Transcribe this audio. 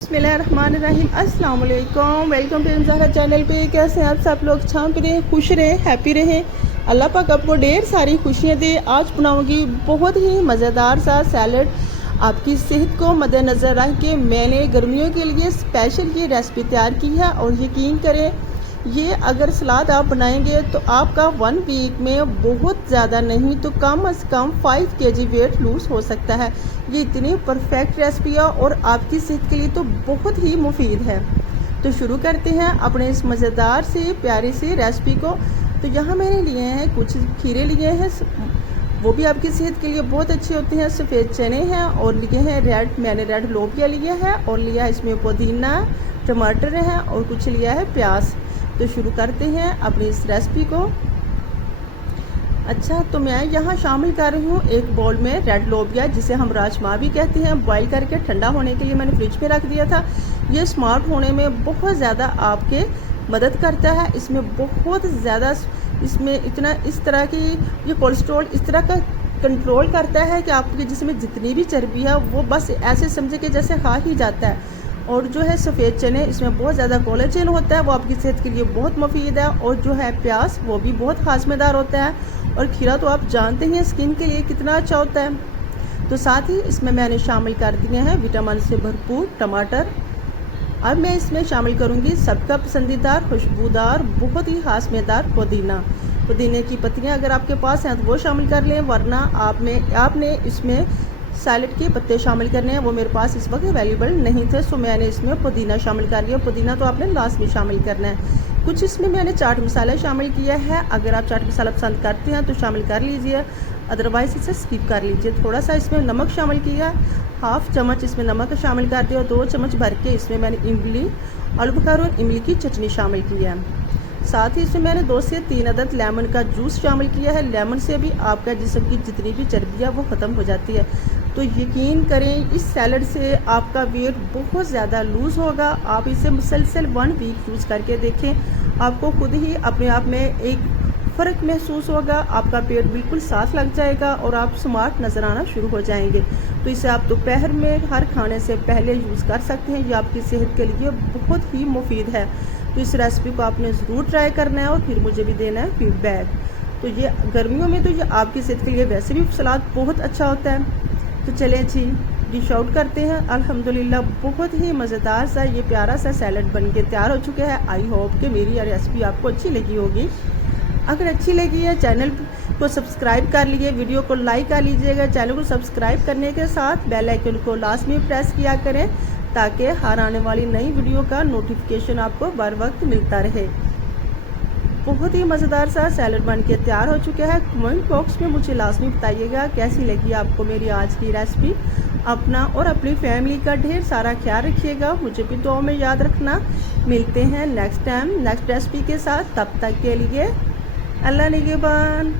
बिस्मिल्लाहिर्रहमानिर्रहीम अस्सलाम वालेकुम। वेलकम टू ज़हरा चैनल पे। कैसे हैं आप सब लोग? अच्छा भी रहें, खुश रहें, हैप्पी रहें। अल्लाह पाक आपको ढेर सारी खुशियाँ दे। आज बनाऊंगी बहुत ही मज़ेदार सा सैलड। आपकी सेहत को मद्देनज़र रख के मैंने गर्मियों के लिए स्पेशल ये रेसिपी तैयार की है। और यकीन करें, ये अगर सलाद आप बनाएंगे तो आपका 1 वीक में बहुत ज़्यादा नहीं तो कम से कम 5 kg वेट लूज़ हो सकता है। ये इतनी परफेक्ट रेसिपी है और आपकी सेहत के लिए तो बहुत ही मुफीद है। तो शुरू करते हैं अपने इस मज़ेदार से प्यारी सी रेसिपी को। तो यहाँ मैंने लिए हैं कुछ खीरे लिए हैं, वो भी आपकी सेहत के लिए बहुत अच्छे होते हैं। सफ़ेद चने हैं और लिए हैं मैंने रेड लोबिया लिया है और लिया है इसमें पुदीना, टमाटर है और कुछ लिया है प्याज। तो शुरू करते हैं अपनी इस रेसिपी को। अच्छा, तो मैं यहाँ शामिल कर रही हूँ एक बाउल में रेड लोबिया, जिसे हम राजमा भी कहते हैं। बॉईल करके ठंडा होने के लिए मैंने फ्रिज में रख दिया था। ये स्मार्ट होने में बहुत ज़्यादा आपके मदद करता है। इसमें बहुत ज़्यादा इस तरह की ये कोलेस्ट्रॉल इस तरह का कंट्रोल करता है कि आपके जिस्म में जितनी भी चर्बी है वो बस ऐसे समझे कि जैसे खा ही जाता है। और जो है सफ़ेद चने, इसमें बहुत ज़्यादा कोलेजन होता है, वो आपकी सेहत के लिए बहुत मुफीद है। और जो है प्याज, वो भी बहुत खासमेदार होता है। और खीरा तो आप जानते हैं स्किन के लिए कितना अच्छा होता है। तो साथ ही इसमें मैंने शामिल कर दिए हैं विटामिन से भरपूर टमाटर। अब मैं इसमें शामिल करूंगी सबका पसंदीदा खुशबूदार बहुत ही खासमेदार पुदीना। पुदीने की पत्तियां अगर आपके पास हैं तो वो शामिल कर लें, वरना आपने इसमें सैलड के पत्ते शामिल करने हैं। वो मेरे पास इस वक्त अवेलेबल नहीं थे, सो मैंने इसमें पुदीना शामिल कर लिया। पुदीना तो आपने लास्ट में शामिल करना है। कुछ इसमें मैंने चाट मसाला शामिल किया है। अगर आप चाट मसाला पसंद करते हैं तो शामिल कर लीजिए, अदरवाइज़ इसे स्किप कर लीजिए। थोड़ा सा इसमें नमक शामिल किया, 1/2 चम्मच इसमें नमक शामिल कर दिया। और 2 चम्मच भर के इसमें मैंने इमली, आलू बुखारा और इमली की चटनी शामिल की है। साथ ही इसमें मैंने 2 से 3 अदद लेमन का जूस शामिल किया है। लेमन से भी आपका जिस्म की जितनी भी चर्बी है वो ख़त्म हो जाती है। तो यकीन करें, इस सैलड से आपका वेट बहुत ज़्यादा लूज़ होगा। आप इसे मुसलसल 1 वीक यूज़ करके देखें, आपको खुद ही अपने आप में एक फ़र्क महसूस होगा। आपका पेट बिल्कुल साफ लग जाएगा और आप स्मार्ट नज़र आना शुरू हो जाएंगे। तो इसे आप दोपहर में हर खाने से पहले यूज़ कर सकते हैं। ये आपकी सेहत के लिए बहुत ही मुफीद है। तो इस रेसिपी को आपने ज़रूर ट्राई करना है और फिर मुझे भी देना है फीडबैक। तो ये गर्मियों में तो ये आपकी सेहत के लिए वैसे भी सलाद बहुत अच्छा होता है। तो चलें जी, डिश आउट करते हैं। अल्हम्दुलिल्लाह बहुत ही मज़ेदार सा ये प्यारा सा सैलड बन के तैयार हो चुका है। आई होप कि मेरी ये रेसिपी आपको अच्छी लगी होगी। अगर अच्छी लगी है, चैनल को सब्सक्राइब कर लीजिए, वीडियो को लाइक कर लीजिएगा। चैनल को सब्सक्राइब करने के साथ बेल आइकन को लास्ट में प्रेस किया करें, ताकि हर आने वाली नई वीडियो का नोटिफिकेशन आपको बर वक्त मिलता रहे। बहुत ही मज़ेदार सा सैलड बन के तैयार हो चुका है। कमेंट बॉक्स में मुझे लाजमी बताइएगा कैसी लगी आपको मेरी आज की रेसिपी। अपना और अपनी फैमिली का ढेर सारा ख्याल रखिएगा। मुझे भी दुआ में याद रखना। मिलते हैं नेक्स्ट टाइम नेक्स्ट रेसिपी के साथ। तब तक के लिए अल्लाह निगहबान।